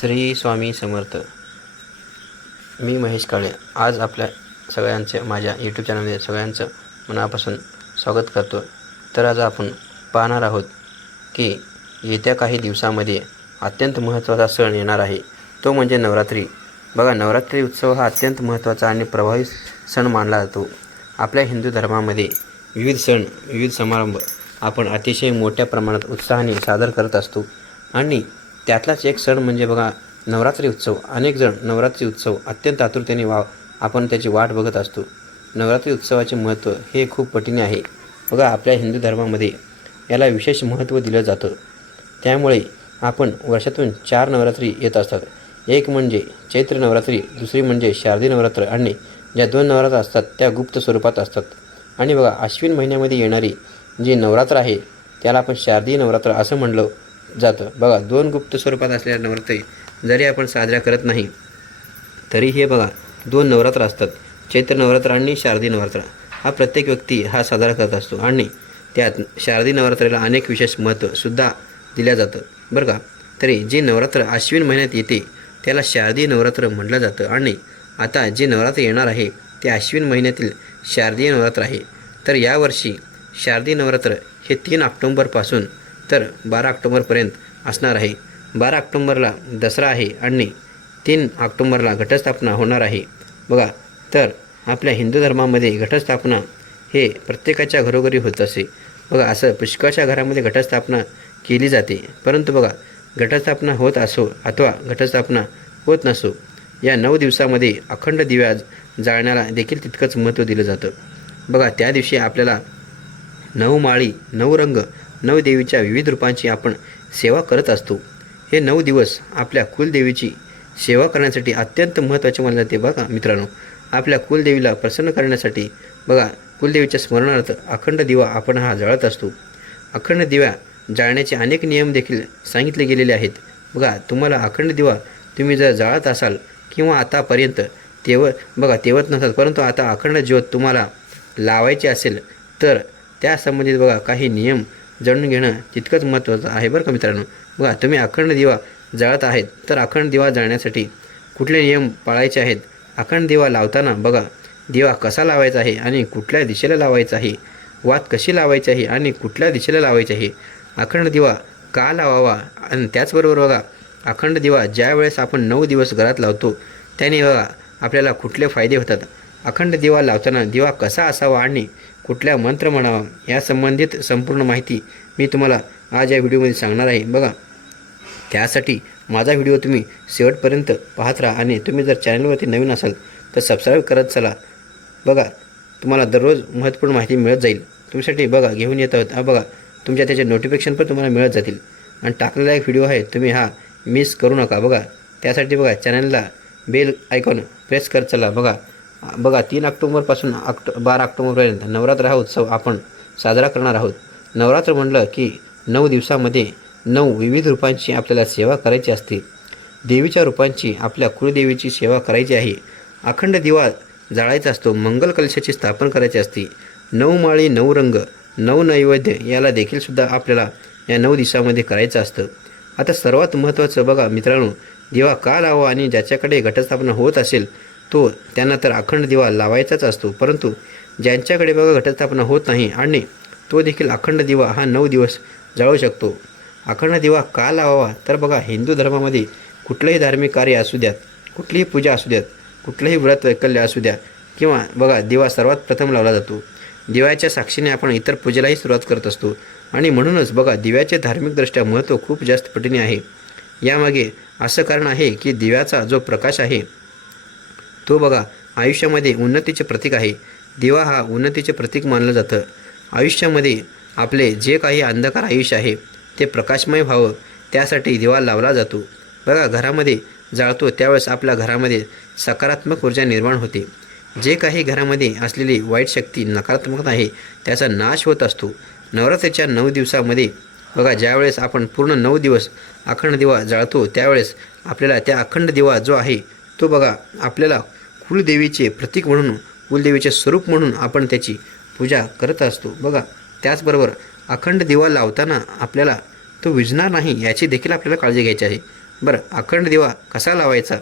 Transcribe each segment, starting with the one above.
श्री स्वामी समर्थ. मी महेश काळे आज आपल्या सगळ्यांचे माझ्या यूट्यूब चॅनलमध्ये सगळ्यांचं मनापासून स्वागत करतो. तर आज आपण पाहणार आहोत की येत्या काही दिवसामध्ये अत्यंत महत्त्वाचा सण येणार आहे, तो म्हणजे नवरात्री. बघा, नवरात्री उत्सव हा अत्यंत महत्त्वाचा आणि प्रभावी सण मानला जातो. आपल्या हिंदू धर्मामध्ये विविध सण, विविध समारंभ आपण अतिशय मोठ्या प्रमाणात उत्साहाने सादर करत असतो आणि त्यातलाच एक सण म्हणजे बघा नवरात्री उत्सव. अनेक जण नवरात्री उत्सव अत्यंत आतुरतेने आपण त्याची वाट बघत असतो. नवरात्री उत्सवाचे महत्त्व हे खूप पटीने आहे. बघा, आपल्या हिंदू धर्मामध्ये याला विशेष महत्त्व दिलं जातं. त्यामुळे आपण वर्षातून 4 नवरात्री येत असतात. एक म्हणजे चैत्र नवरात्री, दुसरी म्हणजे शारदीय नवरात्र आणि ज्या 2 नवरात्र असतात त्या गुप्त स्वरूपात असतात. आणि बघा, अश्विन महिन्यामध्ये येणारी जी नवरात्र आहे त्याला आपण शारदीय नवरात्र असं म्हणलं जातं. बघा, 2 गुप्त स्वरूपात असलेल्या नवरात्री जरी आपण साजऱ्या करत नाही तरी हे बघा 2 नवरात्र असतात, चैत्र नवरात्र आणि शारदीय नवरात्र. हा प्रत्येक व्यक्ती हा साजरा करत असतो आणि त्यात शारदीय नवरात्रीला अनेक विशेष महत्त्वसुद्धा दिलं जातं बरं का. तरी जे नवरात्र अश्विन महिन्यात येते त्याला शारदीय नवरात्र म्हटलं जातं आणि आता जे नवरात्र येणार आहे ते अश्विन महिन्यातील शारदीय नवरात्र आहे. तर यावर्षी शारदीय नवरात्र हे 3 ऑक्टोंबरपासून तर 12 ऑक्टोंबरपर्यंत असणार आहे. 12 ऑक्टोंबरला दसरा आहे आणि 3 ऑक्टोंबरला घटस्थापना होणार आहे. बघा, तर आपल्या हिंदू धर्मामध्ये घटस्थापना हे प्रत्येकाच्या घरोघरी होत असे. बघा, असं पुष्कळशा घरामध्ये घटस्थापना केली जाते. परंतु बघा, घटस्थापना होत असो अथवा घटस्थापना होत नसो, या 9 दिवसामध्ये अखंड दिव्या जाळण्याला देखील तितकंच महत्त्व दिलं जातं. बघा, त्या दिवशी आपल्याला 9 माळी, 9 रंग, 9 देवीच्या विविध रूपांची आपण सेवा करत असतो. हे 9 दिवस आपल्या कुलदेवीची सेवा करण्यासाठी अत्यंत महत्त्वाचे मानले जाते. बघा मित्रांनो, आपल्या कुलदेवीला प्रसन्न करण्यासाठी बघा कुलदेवीच्या स्मरणार्थ अखंड दिवा आपण हा जाळत असतो. अखंड दिवा जाळण्याचे अनेक नियम देखील सांगितले गेलेले आहेत. बघा, तुम्हाला अखंड दिवा तुम्ही जर जाळत असाल किंवा आतापर्यंत तेवत नसाल, परंतु आता अखंड ज्योत तुम्हाला लावायची असेल तर त्या संबंधित बघा काही नियम जाणून घेणं तितकंच महत्त्वाचं आहे बरं का मित्रांनो. बघा, तुम्ही अखंड दिवा जाळत आहेत तर अखंड दिवा जाळण्यासाठी कुठले नियम पाळायचे आहेत. अखंड दिवा लावताना बघा दिवा कसा लावायचा आहे आणि कुठल्या दिशेला लावायचा आहे, वात कशी लावायची आहे आणि कुठल्या दिशेला लावायची आहे, अखंड दिवा का लावावा. आणि त्याचबरोबर बघा, अखंड दिवा ज्या वेळेस आपण 9 दिवस घरात लावतो त्याने बघा आपल्याला कुठले फायदे होतात. अखंड दिवा लावताना दिवा कसा असावा आणि कुठल्या मंत्र म्हणावा या संबंधित संपूर्ण माहिती मी तुम्हाला आज या व्हिडिओमध्ये सांगणार आहे. बघा, त्यासाठी माझा व्हिडिओ तुम्ही शेवटपर्यंत पाहत राहा आणि तुम्ही जर चॅनलवरती नवीन असाल तर सबस्क्राईब करत चला. बघा, तुम्हाला दररोज महत्त्वपूर्ण माहिती मिळत जाईल. तुमच्यासाठी बघा घेऊन येत आहोत. बघा, तुमच्या त्याचे नोटिफिकेशन पण तुम्हाला मिळत जातील आणि टाकलेला एक व्हिडिओ आहे तुम्ही हा मिस करू नका. बघा, त्यासाठी चॅनलला बेल आयकॉन प्रेस करत चला. बघा 3 ऑक्टोबरपासून 12 ऑक्टोबरपर्यंत नवरात्र हा उत्सव आपण साजरा करणार आहोत. नवरात्र म्हटलं की 9 दिवसामध्ये 9 विविध रूपांची आपल्याला सेवा करायची असते. देवीच्या रूपांची आपल्या कुलदेवीची सेवा करायची आहे. अखंड दिवा जाळायचा असतो. मंगल कलशाची स्थापना करायची असते. 9 माळी, 9 रंग, 9 नैवेद्य याला देखील सुद्धा आपल्याला या 9 दिवसामध्ये करायचं असतं. आता सर्वात महत्त्वाचं बघा मित्रांनो, दिवा का लावा आणि ज्याच्याकडे घटस्थापना होत असेल तो त्यांना तर अखंड दिवा लावायचाच असतो. परंतु ज्यांच्याकडे बघा घटस्थापना होत नाही आणि तो देखील अखंड दिवा हा 9 दिवस जाळू शकतो. अखंड दिवा का लावावा तर बघा, हिंदू धर्मामध्ये कुठलंही धार्मिक कार्य असू द्यात, कुठलीही पूजा असू द्यात, कुठलंही व्रत वैकल्य असू द्या किंवा बघा दिवा सर्वात प्रथम लावला जातो. दिव्याच्या साक्षीने आपण इतर पूजेलाही सुरुवात करत असतो आणि म्हणूनच बघा दिव्याचे धार्मिकदृष्ट्या महत्त्व खूप जास्त पटीने आहे. यामागे असं कारण आहे की दिव्याचा जो प्रकाश आहे तो बघा आयुष्यामध्ये उन्नतीचे प्रतीक आहे. दिवा हा उन्नतीचे प्रतीक मानलं जातं. आयुष्यामध्ये आपले जे काही अंधकार आयुष्य आहे ते प्रकाशमय व्हावं त्यासाठी दिवा लावला जातो. बघा, घरामध्ये जाळतो त्यावेळेस आपल्या घरामध्ये सकारात्मक ऊर्जा निर्माण होते. जे काही घरामध्ये असलेली वाईट शक्ती, नकारात्मकता आहे त्याचा नाश होत असतो. नवरात्रीच्या 9 दिवसामध्ये बघा ज्यावेळेस आपण पूर्ण 9 दिवस अखंड दिवा जाळतो त्यावेळेस आपल्याला त्या अखंड दिवा जो आहे तो बघा आपल्याला कुलदेवीचे प्रतीक म्हणून, कुलदेवीचे स्वरूप म्हणून आपण त्याची पूजा करत असतो. बघा, त्याचबरोबर अखंड दिवा लावताना आपल्याला तो विझणार नाही याची देखील आपल्याला काळजी घ्यायची आहे. बरं, अखंड दिवा कसा लावायचा?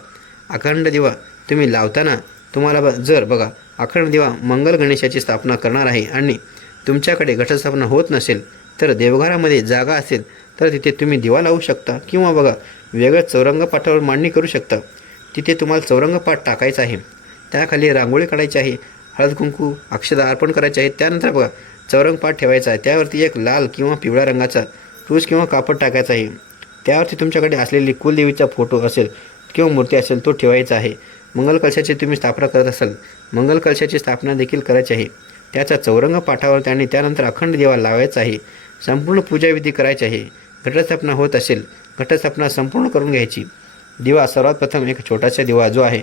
अखंड दिवा तुम्ही लावताना तुम्हाला जर बघा अखंड दिवा मंगल गणेशाची स्थापना करणार आहे आणि तुमच्याकडे घटस्थापना होत नसेल तर देवघरामध्ये जागा असेल तर तिथे तुम्ही दिवा लावू शकता किंवा बघा वेगळं चौरंग पाटावर मांडणी करू शकता. तिथे तुम्हाला चौरंग पाट टाकायचा आहे, त्याखाली रांगोळी काढायची आहे, हळद कुंकू अक्षता अर्पण करायचे आहे. त्यानंतर बघा चौरंग पाट ठेवायचा आहे, त्यावरती एक लाल किंवा पिवळ्या रंगाचा टूस किंवा कापड टाकायचा आहे. त्यावरती तुमच्याकडे असलेली कुलदेवीचा फोटो असेल किंवा मूर्ती असेल तो ठेवायचा आहे. मंगल कलशाची तुम्ही स्थापना करत असाल, मंगल कलशाची स्थापना देखील करायची आहे. त्याचा चौरंग पाठावर आणि त्यानंतर अखंड दिवा लावायचा आहे. संपूर्ण पूजाविधी करायची आहे. घटस्थापना होत असेल, घटस्थापना संपूर्ण करून घ्यायची. दिवा सर्वात प्रथम एक छोटासा दिवा जो आहे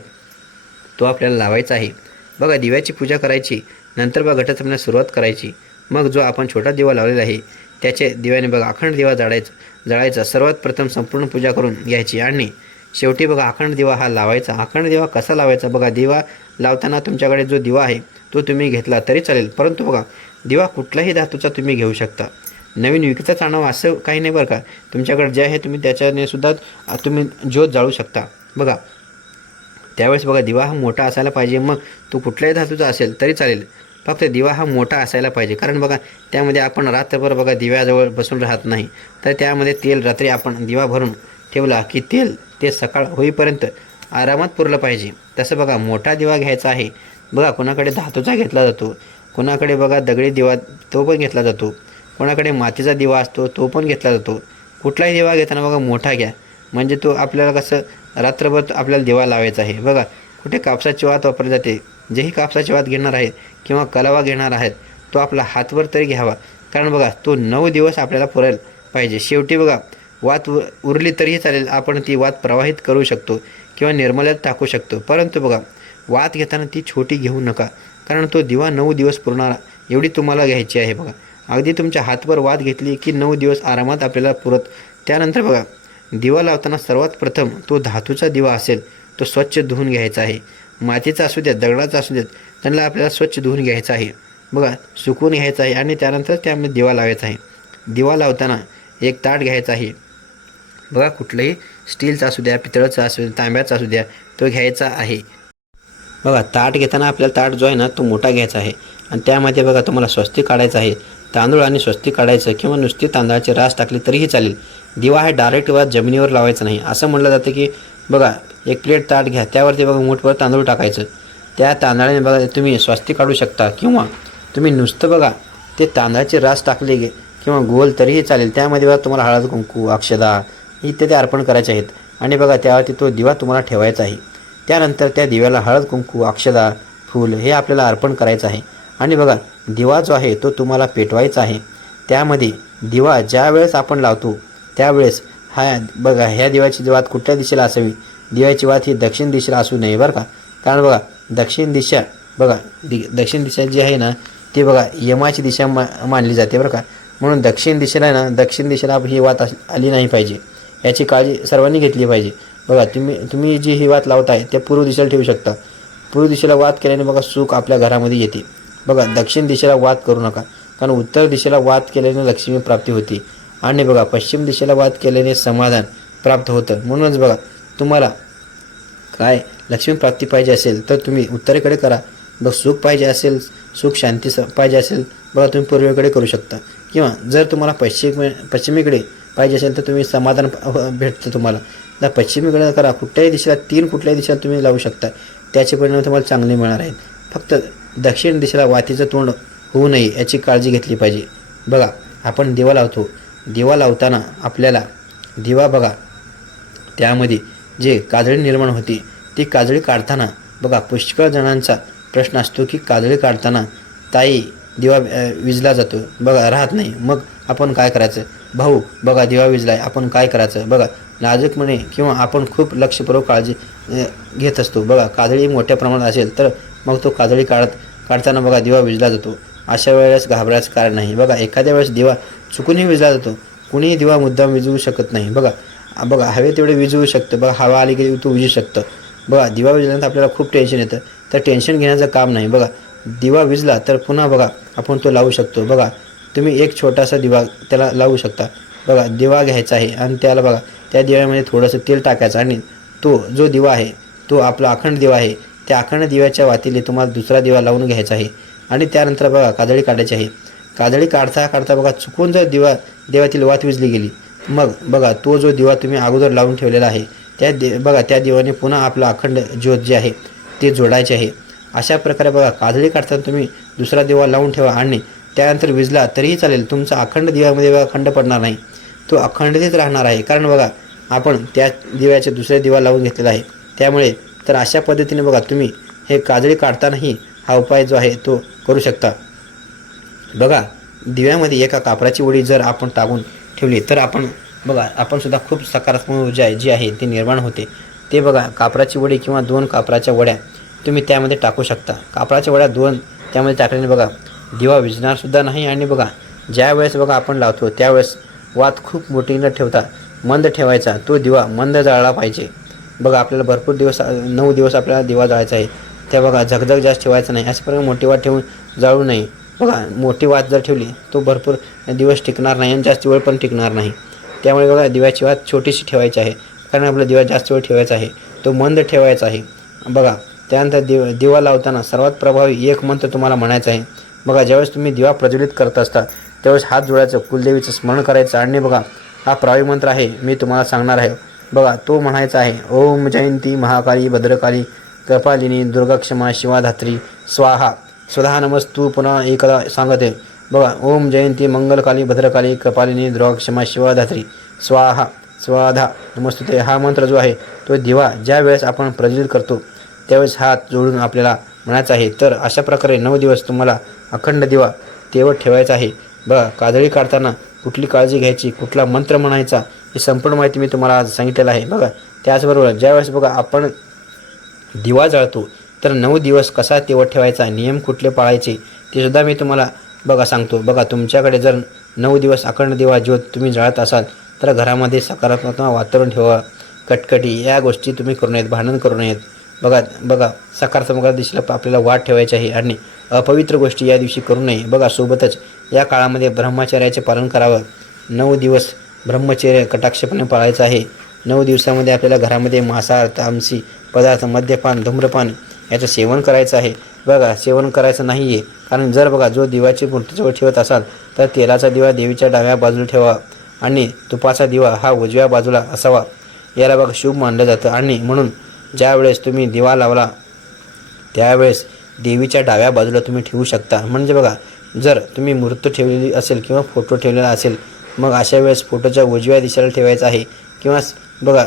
तो आपल्याला लावायचा आहे. बघा दिव्याची पूजा करायची, नंतर बघा घटस्थापनेला सुरुवात करायची. मग जो आपण छोटा दिवा लावलेला आहे त्याचे दिव्याने बघा अखंड दिवा जळायचा. सर्वात प्रथम संपूर्ण पूजा करून घ्यायची आणि शेवटी बघा अखंड दिवा हा लावायचा. अखंड दिवा कसा लावायचा? बघा दिवा लावताना तुमच्याकडे जो दिवा आहे तो तुम्ही घेतला तरी चालेल, परंतु बघा दिवा कुठलाही धातूचा तुम्ही घेऊ शकता. नवीन विकतच आणावं असं काही नाही बरं का. तुमच्याकडे जे आहे तुम्ही त्याच्याने सुद्धा तुम्ही ज्योत जाळू शकता. बघा त्यावेळेस बघा दिवा हा मोठा असायला पाहिजे, मग तो कुठल्याही धातूचा असेल तरी चालेल, फक्त दिवा हा मोठा असायला पाहिजे. कारण बघा त्यामध्ये आपण रात्रभर बघा दिव्याजवळ बसून राहत नाही, तर त्यामध्ये तेल रात्री आपण दिवा भरून ठेवला की तेल ते सकाळ होईपर्यंत आरामात पुरलं पाहिजे. तसं बघा मोठा दिवा घ्यायचा आहे. बघा कोणाकडे धातूचा घेतला जातो, कोणाकडे बघा दगडी दिवा तो पण घेतला जातो, कोणाकडे मातीचा दिवा असतो तो पण घेतला जातो. कुठलाही दिवा घेताना बघा मोठा घ्या, म्हणजे तो आपल्याला कसं रात्रभर आपल्याला दिवा लावायचा आहे. बघा कुठे कापसाची वात वापरली जाते, जेही कापसाची वात घेणार आहेत किंवा कलावा घेणार आहेत तो आपला हातवर तरी घ्यावा, कारण बघा तो 9 दिवस आपल्याला पुरेल पाहिजे. शेवटी बघा वात उरली तरीही चालेल, आपण ती वात प्रवाहित करू शकतो किंवा निर्मल्यात टाकू शकतो, परंतु बघा वात घेताना ती छोटी घेऊ नका, कारण तो दिवा 9 दिवस पुरणारा एवढी तुम्हाला घ्यायची आहे. बघा अगदी तुमच्या हातवर वात घेतली की 9 दिवस आरामात आपल्याला पुरत. त्यानंतर बघा दिवा लावताना सर्वात प्रथम तो धातूचा दिवा असेल तो स्वच्छ धुवून घ्यायचा आहे. मातीचा असू द्यात, दगडाचा असू द्यात, त्यांना आपल्याला स्वच्छ धुवून घ्यायचा आहे. बघा सुकवून घ्यायचा आहे आणि त्यानंतर त्यामध्ये दिवा लावायचा आहे. दिवा लावताना एक ताट घ्यायचा आहे. बघा कुठलंही स्टीलचा असू द्या, पितळाचा असू द्या, तांब्याचा असू द्या, तो घ्यायचा आहे. बघा ताट घेताना आपल्याला ताट जो आहे ना तो मोठा घ्यायचा आहे आणि त्यामध्ये बघा तुम्हाला स्वस्तिक काढायचं आहे. तांदूळ आणि स्वस्तिक काढायचं किंवा नुसती तांदळाची रास टाकली तरीही चालेल. दिवा हा डायरेक्ट वा जमिनीवर लावायचा नाही. असं म्हटलं जातं की बघा एक प्लेट ताट घ्या, त्यावरती बघा मूठभर तांदूळ टाकायचं, त्या तांदळाने बघा तुम्ही स्वस्तिक काढू शकता किंवा तुम्ही नुसतं बघा ते तांदळाची रास टाकली किंवा गोल तरीही चालेल. त्यामध्ये बघा तुम्हाला हळद कुंकू अक्षदा इत्यादी अर्पण करायचे आहेत आणि बघा त्यावरती तो दिवा तुम्हाला ठेवायचा आहे. त्यानंतर त्या दिव्याला हळद कुंकू अक्षदा फूल हे आपल्याला अर्पण करायचं आहे आणि बघा दिवा जो आहे तो तुम्हाला पेटवायचा आहे. त्यामध्ये दिवा ज्या वेळेस आपण लावतो त्यावेळेस बघा ह्या दिव्याची वात कुठल्या दिशेला असावी? दिव्याची वात ही दक्षिण दिशेला असू नये बरं का, कारण बघा दक्षिण दिशा बघा दक्षिण दिशा जी आहे ना ती बघा यमाची दिशा मानली जाते बरं का, म्हणून दक्षिण दिशेला ना दक्षिण दिशेला ही वात आली नाही पाहिजे, याची काळजी सर्वांनी घेतली पाहिजे. बघा तुम्ही जी ही वात लावताय त्या पूर्व दिशेला ठेवू शकता. पूर्व दिशेला वात केल्याने बघा सुख आपल्या घरामध्ये येते. बघा दक्षिण दिशेला वात करू नका, कारण उत्तर दिशेला वात केल्याने लक्ष्मी प्राप्ती होती आणि बघा पश्चिम दिशेला वात केल्याने समाधान प्राप्त होतं. म्हणूनच बघा तुम्हाला काय लक्ष्मी प्राप्ती पाहिजे असेल तर तुम्ही उत्तरेकडे करा. बघ सुख पाहिजे असेल, सुख शांती पाहिजे असेल बघा तुम्ही पूर्वेकडे करू शकता, किंवा जर तुम्हाला पश्चिमेकडे पाहिजे असेल तर तुम्ही समाधान भेटतं तुम्हाला तर पश्चिमेकडे करा. कुठल्याही दिशेला कुठल्याही दिशेला तुम्ही लावू शकता, त्याचे परिणाम तुम्हाला चांगले मिळणार आहेत. फक्त दक्षिण दिशेला वातीचं तोंड होऊ नये याची काळजी घेतली पाहिजे. बघा आपण दिवा लावतो, दिवा लावताना आपल्याला दिवा बघा त्यामध्ये जे काजळी निर्माण होती ती काजळी काढताना बघा पुष्कळ जणांचा प्रश्न असतो की काजळी काढताना ताई दिवा विजला जातो बघा राहत नाही, मग आपण काय करायचं? भाऊ बघा दिवा विजलाय आपण काय करायचं? बघा नाजूकपणे किंवा आपण खूप लक्षपूर्वक काळजी घेत असतो. बघा काजळी मोठ्या प्रमाणात असेल तर मग तो काजळी काढताना बघा दिवा विजला जातो. अशा वेळेस घाबरायचं कारण नाही. बघा एखाद्या वेळेस दिवा चुकूनही विजला जातो, कुणीही दिवा मुद्दाम विजवू शकत नाही. बघा हवे तेवढे विजवू शकतं, बघा हवा आली की तो विजू शकतं. बघा दिवा विजल्यानंतर आपल्याला खूप टेन्शन येतं, तर टेन्शन घेण्याचं काम नाही. बघा दिवा विजला तर पुन्हा बघा आपण तो लावू शकतो. बघा तुम्ही एक छोटासा दिवा त्याला लावू शकता. बघा दिवा घ्यायचा आहे आणि त्याला बघा त्या दिव्यामध्ये थोडंसं तेल टाकायचं आणि तो जो दिवा आहे तो आपला अखंड दिवा आहे, त्या अखंड दिव्याच्या वातीले तुम्हाला दुसरा दिवा लावून घ्यायचा आहे आणि त्यानंतर बघा काजळी काढायची आहे. काजळी काढता काढता बघा चुकून जर देवातील वात विजली गेली, मग बघा तो जो दिवा तुम्ही अगोदर लावून ठेवलेला आहे बघा त्या दिवाने पुन्हा आपला अखंड ज्योत जे आहे ते जोडायचे आहे. अशा प्रकारे बघा काजळी काढताना तुम्ही दुसरा दिवा लावून ठेवा आणि त्यानंतर विजला तरीही चालेल, तुमचा अखंड दिव्यामध्ये बघा खंड पडणार नाही, तो अखंडितच राहणार आहे. कारण बघा आपण त्या दिव्याचे दुसरे दिवा लावून घेतलेला आहे, त्यामुळे तर अशा पद्धतीने बघा तुम्ही हे काजळी काढतानाही हा उपाय जो आहे तो करू शकता. बघा दिव्यामध्ये एका कापराची वडी जर आपण टाकून ठेवली तर आपण सुद्धा खूप सकारात्मक ऊर्जा जी आहे ती निर्माण होते. ते बघा कापराची वडी किंवा 2 कापराच्या वड्या तुम्ही त्यामध्ये टाकू शकता. कापराच्या वड्या 2 त्यामध्ये टाकल्याने बघा दिवा विझणार सुद्धा नाही आणि बघा ज्या वेळेस बघा आपण लावतो त्यावेळेस वात खूप मोठी न ठेवता मंद ठेवायचा, तो दिवा मंद जाळला पाहिजे. बघा आपल्याला भरपूर दिवस 9 दिवस आपल्याला दिवा जाळायचा आहे, त्या बघा झगझग जास्त ठेवायचं नाही, अशा प्रकारे मोठी वात ठेवून जाळू नये. बघा मोठी वात जर ठेवली तो भरपूर दिवस टिकणार नाही आणि जास्त वेळ पण टिकणार नाही. त्यामुळे बघा दिव्याची वात छोटीशी ठेवायची आहे, कारण आपला दिवा जास्त वेळ ठेवायचा आहे, तो मंद ठेवायचा आहे. बघा त्यानंतर दिवा लावताना सर्वात प्रभावी एक मंत्र तुम्हाला म्हणायचा आहे. बघा ज्यावेळेस तुम्ही दिवा प्रज्वलित करत असता त्यावेळेस हात जोडायचं, कुलदेवीचं स्मरण करायचं आणि बघा हा प्रभावी मंत्र आहे, मी तुम्हाला सांगणार आहे. बघा तो म्हणायचा आहे, ओम जयंती महाकाली भद्रकाली कपालिनी दुर्गा क्षमा शिवा धात्री स्वाहा स्वतः नमस्तू. पुन्हा एकदा सांगते बघा, ओम जयंती मंगलकाली भद्रकाली कपालिनी दुर्गा क्षमा शिवा धात्री स्वाहा स्वाधा नमस्तुते. हा मंत्र जो आहे तो दिवा ज्या वेळेस आपण प्रज्वलित करतो त्यावेळेस हात जोडून आपल्याला म्हणायचं आहे. तर अशा प्रकारे 9 दिवस तुम्हाला अखंड दिवा तेवढ ठेवायचा आहे. बघा काजळी काढताना कुठली काळजी घ्यायची, कुठला मंत्र म्हणायचा, ही संपूर्ण माहिती मी तुम्हाला आज सांगितलेलं आहे. बघा त्याचबरोबर ज्यावेळेस बघा आपण दिवा जाळतो तर 9 दिवस कसा तेवढ ठेवायचा, नियम कुठले पाळायचे ते सुद्धा मी तुम्हाला बघा सांगतो. बघा तुमच्याकडे जर 9 दिवस अखंड दिवा ज्योत तुम्ही जाळत असाल तर घरामध्ये सकारात्मक वातावरण ठेवा. कटकटी या गोष्टी तुम्ही करू नयेत, भांडण करू नयेत. बघा सकारात्मक दिशेला आपल्याला वाट ठेवायची आहे आणि अपवित्र गोष्टी या दिवशी करू नये. बघा सोबतच या काळामध्ये ब्रह्मचर्याचे पालन करावं. 9 दिवस ब्रह्मचर्य कटाक्षपणे पाळायचं आहे. 9 दिवसामध्ये आपल्याला घरामध्ये मांसाहार तामसी पदार्थ मद्यपान धूम्रपान याचं सेवन करायचं आहे. बघा सेवन करायचं नाही आहे, कारण जर बघा जो दिवाची मूर्तीजवळ ठेवत असाल तर तेलाचा दिवा देवीच्या डाव्या बाजूला ठेवा आणि तुपाचा दिवा हा उजव्या बाजूला असावा. याला बघा शुभ मानलं जातं आणि म्हणून ज्यावेळेस तुम्ही दिवा लावला त्यावेळेस देवीच्या डाव्या बाजूला तुम्ही ठेवू शकता. म्हणजे बघा जर तुम्ही मूर्त ठेवलेली असेल किंवा फोटो ठेवलेला असेल मग अशा वेळेस फोटोच्या उजव्या दिशेला ठेवायचा आहे किंवा बघा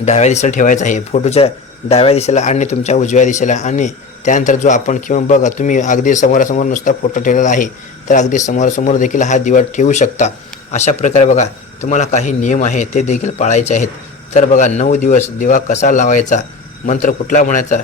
डाव्या दिशेला ठेवायचा आहे. फोटोच्या डाव्या दिशेला आणि तुमच्या उजव्या दिशेला आणि त्यानंतर जो आपण किंवा बघा तुम्ही अगदी समोरासमोर नुसता फोटो ठेवलेला आहे तर अगदी समोरासमोर देखील हा दिवा ठेवू शकता. अशा प्रकारे बघा तुम्हाला काही नियम आहे ते देखील पाळायचे आहेत. तर बघा 9 दिवस दिवा कसा लावायचा, मंत्र कुठला म्हणायचा,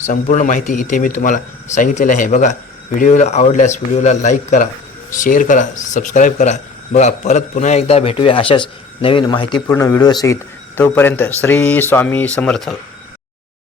संपूर्ण माहिती इथे मी तुम्हाला सांगितलेली आहे. बघा व्हिडिओला आवडल्यास व्हिडिओला लाईक करा, शेअर करा, सबस्क्राईब करा. बघा परत पुन्हा एकदा भेटूया अशाच नवीन माहितीपूर्ण व्हिडिओसहित. तोपर्यंत श्री स्वामी समर्थ.